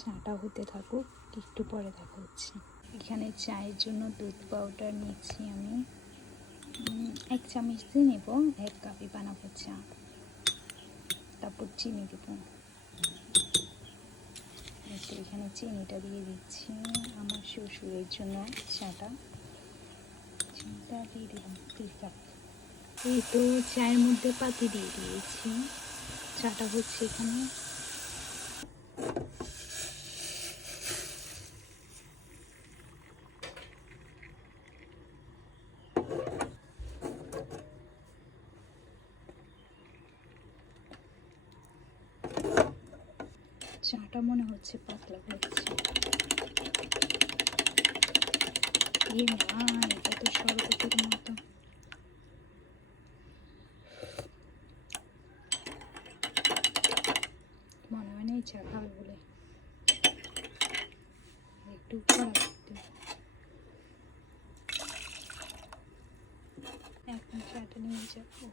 চাটা হতে থাকুক, একটু পরে দেখা হচ্ছে। এখানে চায়ের জন্য দুধ পাউডার নিচ্ছি আমি 1 চামচ দিয়ে নেব, 1 কাপই বানাবো চা। তারপর চিনি দেব। এখানে চিনিটা দিয়ে দিচ্ছি আমার শ্বশুরের জন্য চাটা। চিনিটা দিয়ে দিলাম 3 কাপ। এই তো চায়ের মধ্যে পাতি দিয়ে দিয়েছি, চাটা হচ্ছে এখানে। চাটা মনে হচ্ছে পাতলা হচ্ছে। না, এটা তো শরবতের মতো। মনে হয় না এই চা খাবে বলে, একটু খারাপ। এখন চাটা নিয়ে যাবো।